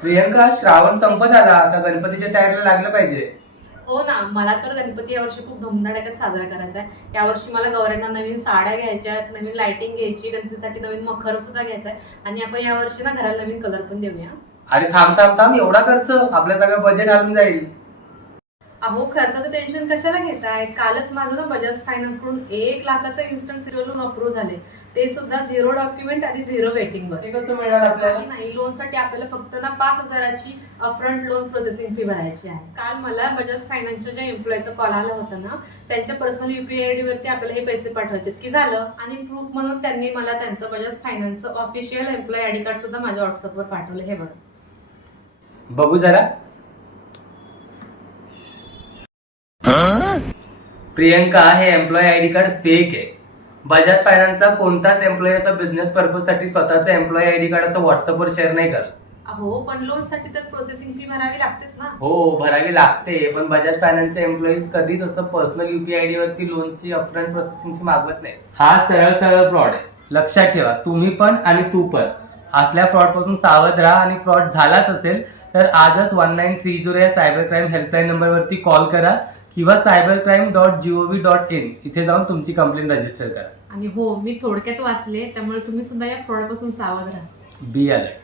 प्रियंका, श्रावण संपत आला, आता गणपतीच्या तयारीला लागलं पाहिजे. हो ना, मला तर गणपती यावर्षी खूप धुमधडाक्यात साजरा करायचा आहे. यावर्षी मला गौऱ्यांना नवीन साड्या घ्यायच्या आहेत, नवीन लाइटिंग घ्यायची, गणपतीसाठी नवीन मखर सुद्धा घ्यायचा आहे आणि आपण यावर्षी ना घराला नवीन कलर पण देऊया. अरे थांब थांब थांब, एवढा खर्च? आपलं सगळं बजेट हलून जाईल. अहो, खर्चाचं टेन्शन कशाला घेताय? कालच माझं ना बजाज फायनान्स कडून 1 लाखाचं इन्स्टंट लोन अप्रूव्ह झाले, ते सुद्धा 0 डॉक्युमेंट आणि 0 वेटिंग वर. हे कसं मिळणार आपल्याला? नाही, लोन साठी आपल्याला फक्त ना 5,000ची अपफ्रंट लोन प्रोसेसिंग फी भरायची आहे. काल मला बजाज फायनान्सच्या ज्या एम्प्लॉईचा कॉल आला होता ना, त्यांच्या पर्सनल UPI ID वरती आपल्याला हे पैसे पाठवायचे की झालं. आणि प्रूफ म्हणून त्यांनी मला त्यांचं बजाज फायनान्सचं ऑफिशियल एम्प्लॉई ID कार्ड सुद्धा माझ्या व्हॉट्सअपवर पाठवलं. हे बघ, बघू जरा. प्रियंका, हे एम्प्लॉई ID कार्ड फेक आहे. बजाज फायनान्सचा कोणताच एम्प्लॉई असा बिझनेस पर्पज साठी स्वतःचा एम्प्लॉई ID कार्डाचं व्हॉट्सअपवर शेअर नाही करत. अहो, पण लोन साठी तर प्रोसेसिंग फी भरावी लागतेच ना. हो, भरावी लागते, पण बजाज फायनान्सचे एम्प्लॉईज कधीच असं पर्सनल UPI ID वरती लोनची अपफ्रंट प्रोसेसिंग फी मागवत नाही. हा सरळ फ्रॉड आहे. लक्षात ठेवा, तुम्ही पण आणि तू पण असल्या फ्रॉड पासून सावध राहा. आणि फ्रॉड झालाच असेल तर आजच 1930 या सायबर क्राईम हेल्पलाईन नंबरवरती कॉल करा किंवा cybercrime.gov.in इथे जाऊन तुमची कंप्लेंट रजिस्टर करा. आणि हो, मी थोडक्यात वाचले, त्यामुळे तुम्ही सुद्धा या फ्रॉड पासून सावध राहा. Be alert.